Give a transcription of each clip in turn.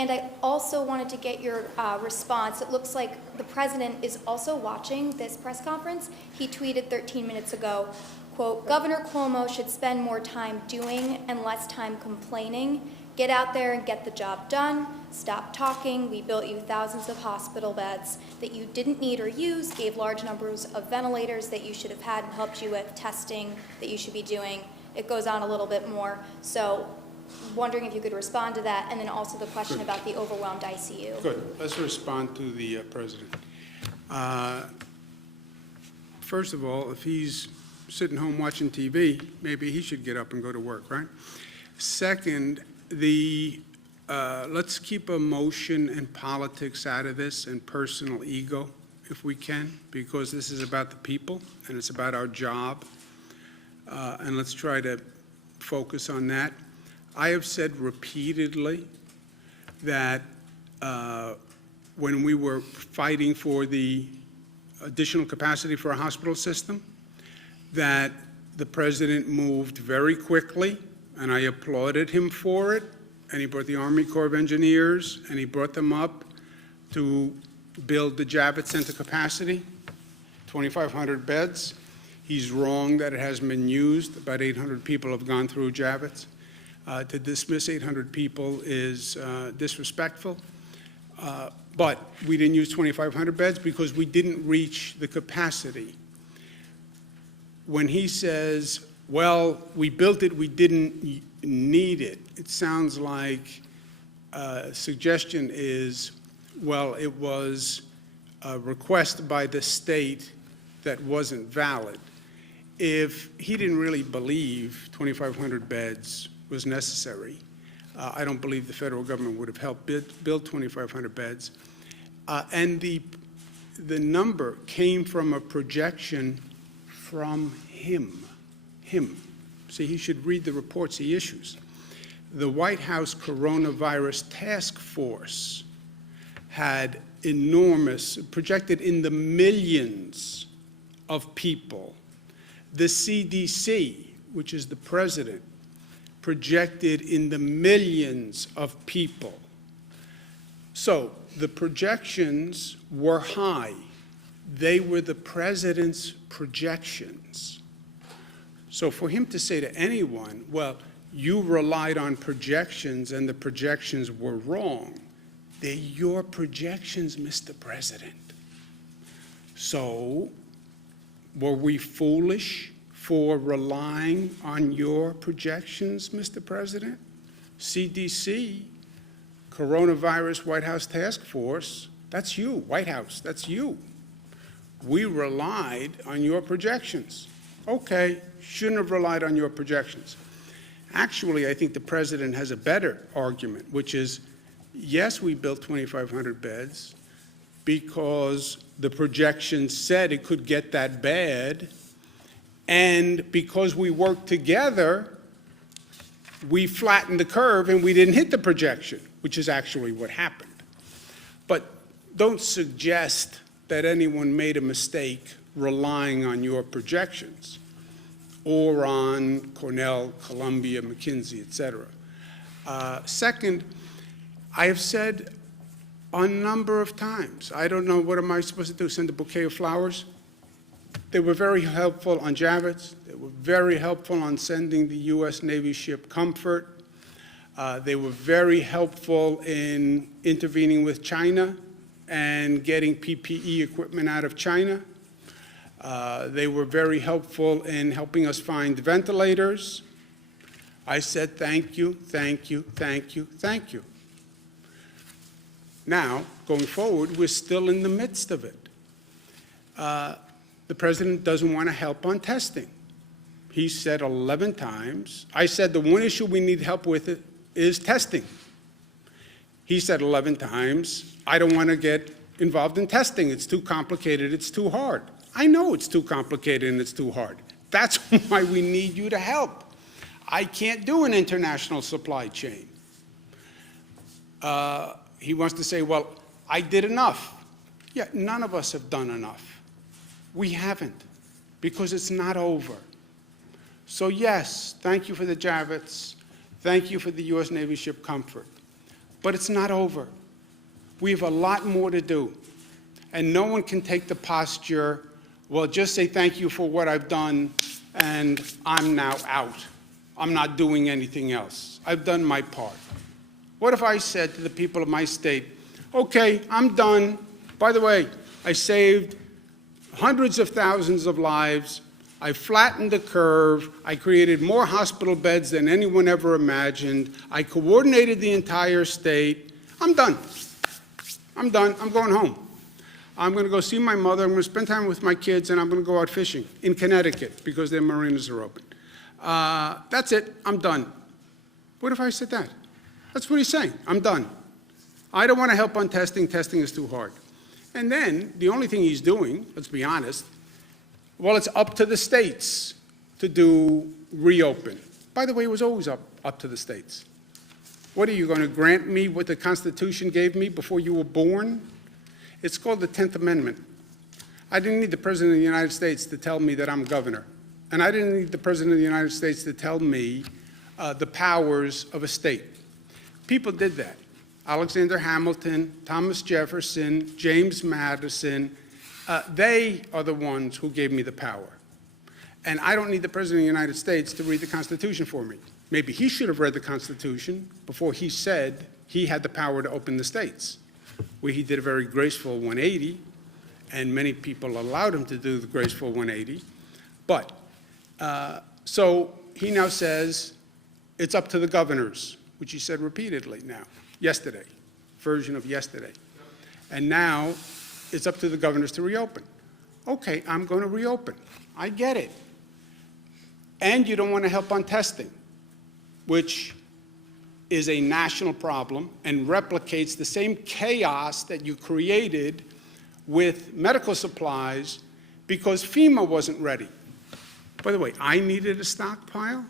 And I also wanted to get your response. It looks like the president is also watching this press conference. He tweeted 13 minutes ago, quote, "Governor Cuomo should spend more time doing and less time complaining. Get out there and get the job done. Stop talking. We built you thousands of hospital beds that you didn't need or use, gave large numbers of ventilators that you should have had and helped you with testing that you should be doing." It goes on a little bit more. So wondering if you could respond to that, and then also the question about the overwhelmed ICU. Good. Let's respond to the president. First of all, if he's sitting home watching TV, maybe he should get up and go to work, right? Second, let's keep emotion and politics out of this and personal ego if we can, because this is about the people and it's about our job. And let's try to focus on that. I have said repeatedly that when we were fighting for the additional capacity for our hospital system, that the president moved very quickly, and I applauded him for it. And he brought the Army Corps of Engineers, and he brought them up to build the Javits Center capacity, 2,500 beds. He's wrong that it hasn't been used. About 800 people have gone through Javits. To dismiss 800 people is disrespectful. But we didn't use 2,500 beds because we didn't reach the capacity. When he says, well, we built it, we didn't need it, it sounds like suggestion is, well, it was a request by the state that wasn't valid. If he didn't really believe 2,500 beds was necessary, I don't believe the federal government would have helped build 2,500 beds. And the number came from a projection from him. See, he should read the reports he issues. The White House Coronavirus Task Force had enormous, projected in the millions of people. The CDC, which is the president, projected in the millions of people. So the projections were high. They were the president's projections. So for him to say to anyone, well, you relied on projections and the projections were wrong, they're your projections, Mr. President. So were we foolish for relying on your projections, Mr. President? CDC, Coronavirus White House Task Force, that's you, White House, that's you. We relied on your projections. Okay, shouldn't have relied on your projections. Actually, I think the president has a better argument, which is, yes, we built 2,500 beds because the projections said it could get that bad, and because we worked together, we flattened the curve and we didn't hit the projection, which is actually what happened. But don't suggest that anyone made a mistake relying on your projections or on Cornell, Columbia, McKinsey, et cetera. Second, I have said a number of times, I don't know, what am I supposed to do, send a bouquet of flowers? They were very helpful on Javits. They were very helpful on sending the U.S. Navy ship Comfort. They were very helpful in intervening with China and getting PPE equipment out of China. They were very helpful in helping us find ventilators. I said thank you, thank you, thank you, thank you. Now, going forward, we're still in the midst of it. The president doesn't want to help on testing. He said 11 times. I said the one issue we need help with is testing. He said 11 times, I don't want to get involved in testing. It's too complicated, it's too hard. I know it's too complicated and it's too hard. That's why we need you to help. I can't do an international supply chain. He wants to say, well, I did enough. Yeah, none of us have done enough. We haven't, because it's not over. So yes, thank you for the Javits. Thank you for the U.S. Navy ship Comfort. But it's not over. We have a lot more to do. And no one can take the posture, well, just say thank you for what I've done, and I'm now out. I'm not doing anything else. I've done my part. What if I said to the people of my state, okay, I'm done. By the way, I saved hundreds of thousands of lives. I flattened the curve. I created more hospital beds than anyone ever imagined. I coordinated the entire state. I'm done. I'm done. I'm going home. I'm going to go see my mother. I'm going to spend time with my kids, and I'm going to go out fishing in Connecticut because their marinas are open. That's it. I'm done. What if I said that? That's what he's saying. I'm done. I don't want to help on testing. Testing is too hard. And then the only thing he's doing, let's be honest, well, it's up to the states to do reopen. By the way, it was always up to the states. What are you going to grant me what the Constitution gave me before you were born? It's called the 10th Amendment. I didn't need the President of the United States to tell me that I'm governor. And I didn't need the President of the United States to tell me the powers of a state. People did that. Alexander Hamilton, Thomas Jefferson, James Madison, they are the ones who gave me the power. And I don't need the President of the United States to read the Constitution for me. Maybe he should have read the Constitution before he said he had the power to open the states, where he did a very graceful 180, and many people allowed him to do the graceful 180. But, so he now says it's up to the governors, which he said repeatedly now, yesterday, version of yesterday. And now it's up to the governors to reopen. Okay, I'm going to reopen. I get it. And you don't want to help on testing, which is a national problem and replicates the same chaos that you created with medical supplies because FEMA wasn't ready. By the way, I needed a stockpile.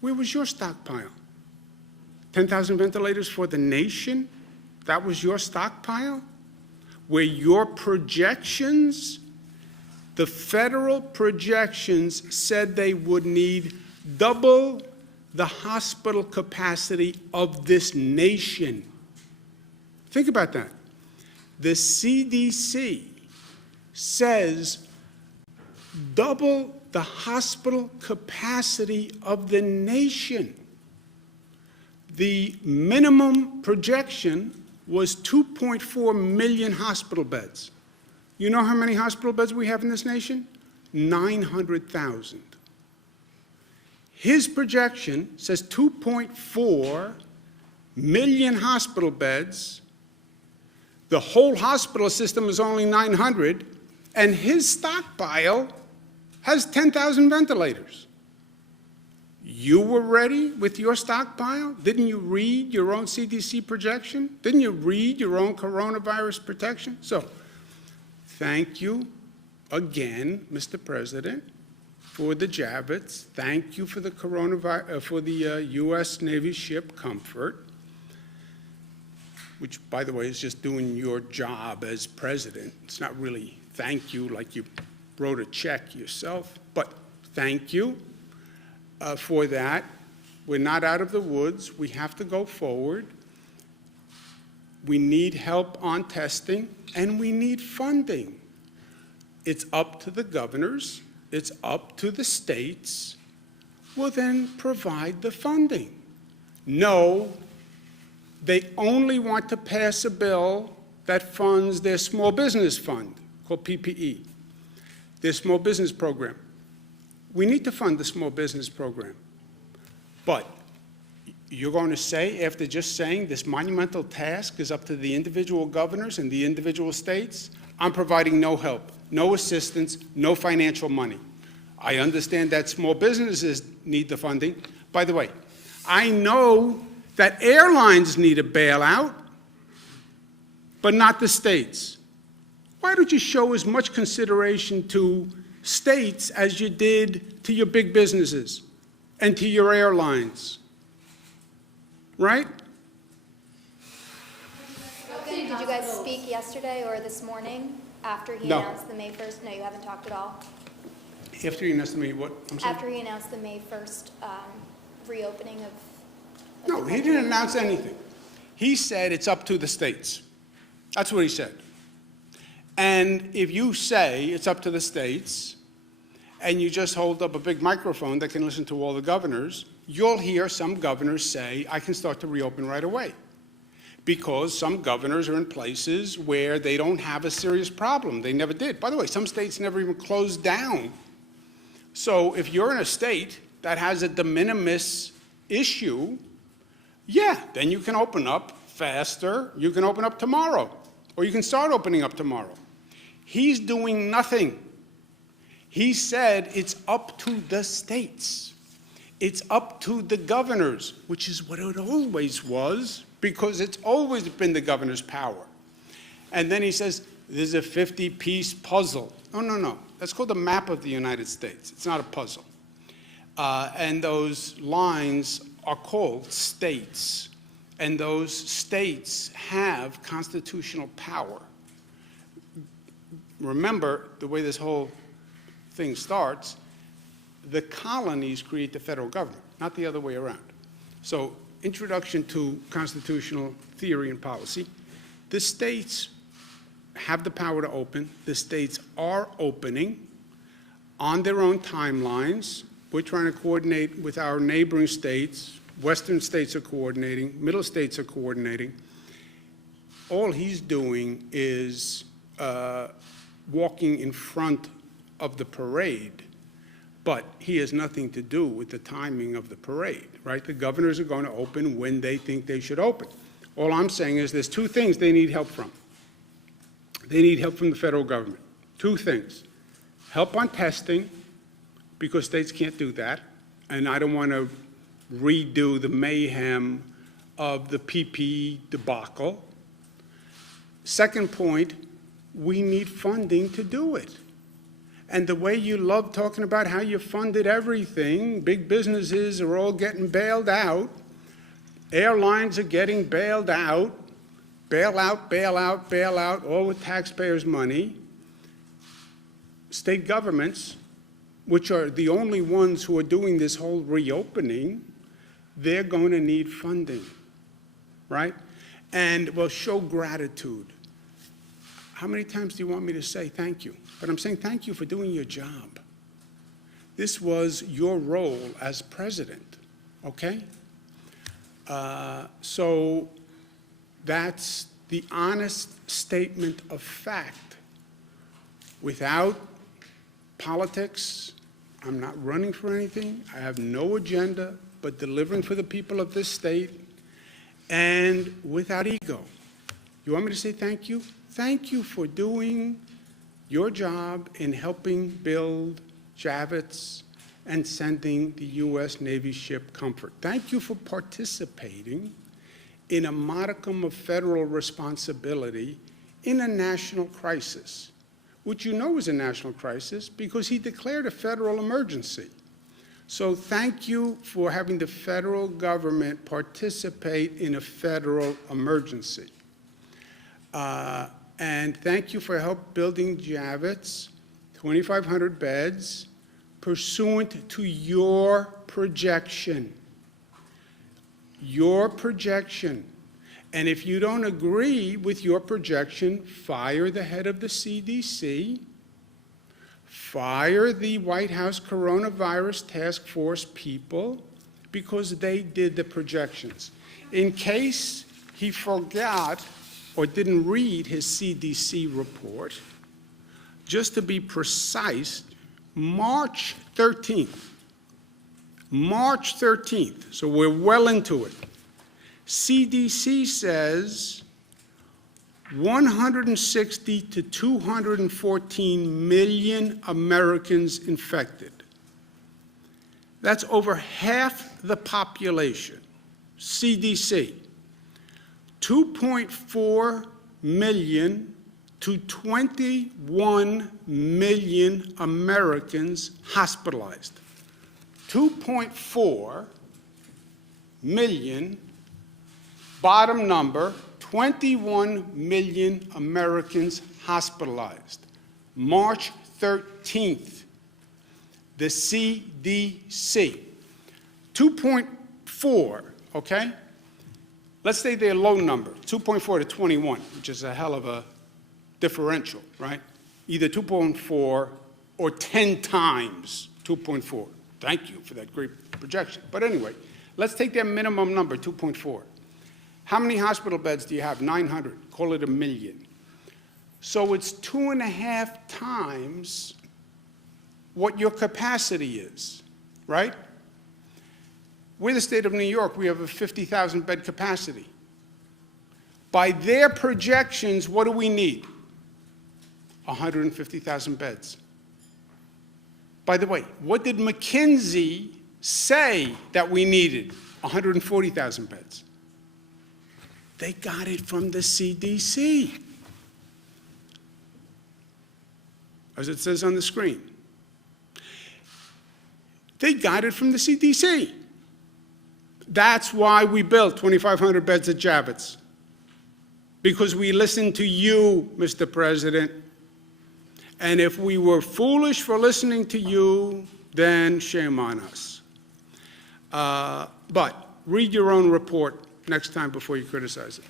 Where was your stockpile? 10,000 ventilators for the nation? That was your stockpile? Where your projections, the federal projections said they would need double the hospital capacity of this nation. Think about that. The CDC says double the hospital capacity of the nation. The minimum projection was 2.4 million hospital beds. You know how many hospital beds we have in this nation? 900,000. His projection says 2.4 million hospital beds. The whole hospital system is only 900, and his stockpile has 10,000 ventilators. You were ready with your stockpile? Didn't you read your own CDC projection? Didn't you read your own coronavirus protection? So, thank you again, Mr. President, for the Javits. Thank you for the U.S. Navy ship Comfort, which, by the way, is just doing your job as president. It's not really thank you like you wrote a check yourself, but thank you for that. We're not out of the woods. We have to go forward. We need help on testing, and we need funding. It's up to the governors. It's up to the states. Well, then provide the funding. No, they only want to pass a bill that funds their small business fund, called PPE, their small business program. We need to fund the small business program. But you're going to say, after just saying this monumental task is up to the individual governors and the individual states, I'm providing no help, no assistance, no financial money. I understand that small businesses need the funding. By the way, I know that airlines need a bailout, but not the states. Why don't you show as much consideration to states as you did to your big businesses and to your airlines? Right? Did you guys speak yesterday or this morning after he No. announced the May 1st? No, you haven't talked at all? After you announced to me what? I'm sorry? After he announced the May 1st reopening of No, the he country? didn't announce anything. He said it's up to the states. That's what he said. And if you say it's up to the states, and you just hold up a big microphone that can listen to all the governors, you'll hear some governors say, I can start to reopen right away. Because some governors are in places where they don't have a serious problem. They never did. By the way, some states never even closed down. So if you're in a state that has a de minimis issue, yeah, then you can open up faster. You can open up tomorrow, or you can start opening up tomorrow. He's doing nothing. He said it's up to the states. It's up to the governors, which is what it always was, because it's always been the governor's power. And then he says, there's a 50-piece puzzle. No, no, no. That's called the map of the United States. It's not a puzzle. And those lines are called states. And those states have constitutional power. Remember, the way this whole thing starts, the colonies create the federal government, not the other way around. So, introduction to constitutional theory and policy. The states have the power to open. The states are opening on their own timelines. We're trying to coordinate with our neighboring states. Western states are coordinating. Middle states are coordinating. All he's doing is walking in front of the parade, but he has nothing to do with the timing of the parade, right? The governors are going to open when they think they should open. All I'm saying is there's two things they need help from. They need help from the federal government. Two things. Help on testing, because states can't do that, and I don't want to redo the mayhem of the PPE debacle. Second point, we need funding to do it. And the way you love talking about how you funded everything, big businesses are all getting bailed out, airlines are getting bailed out, bail out, bail out, bail out, all with taxpayers' money. State governments, which are the only ones who are doing this whole reopening, they're going to need funding, right? And will show gratitude. How many times do you want me to say thank you? But I'm saying thank you for doing your job. This was your role as president, okay? So that's the honest statement of fact. Without politics, I'm not running for anything. I have no agenda but delivering for the people of this state, and without ego. You want me to say thank you? Thank you for doing your job in helping build Javits and sending the U.S. Navy ship Comfort. Thank you for participating in a modicum of federal responsibility in a national crisis, which you know is a national crisis because he declared a federal emergency. So thank you for having the federal government participate in a federal emergency. And thank you for help building Javits, 2,500 beds, pursuant to your projection. Your projection. And if you don't agree with your projection, fire the head of the CDC, fire the White House Coronavirus Task Force people, because they did the projections. In case he forgot or didn't read his CDC report, just to be precise, March 13th, so we're well into it, CDC says 160 to 214 million Americans infected. That's over half the population. CDC. 2.4 million to 21 million Americans hospitalized. 2.4 million, bottom number, 21 million Americans hospitalized. March 13th, the CDC. 2.4, okay? let's say their low number, 2.4 to 21, which is a hell of a differential, right? Either 2.4 or 10 times 2.4. Thank you for that great projection. But anyway, let's take their minimum number, 2.4. How many hospital beds do you have? 900. Call it 1 million. So it's 2.5 times what your capacity is, right? We're the state of New York. We have a 50,000 bed capacity. By their projections, what do we need? 150,000 beds. By the way, what did McKinsey say that we needed? 140,000 beds. They got it from the CDC, as it says on the screen. They got it from the CDC. That's why we built 2,500 beds at Javits, because we listened to you, Mr. President. And if we were foolish for listening to you, then shame on us. But read your own report next time before you criticize it.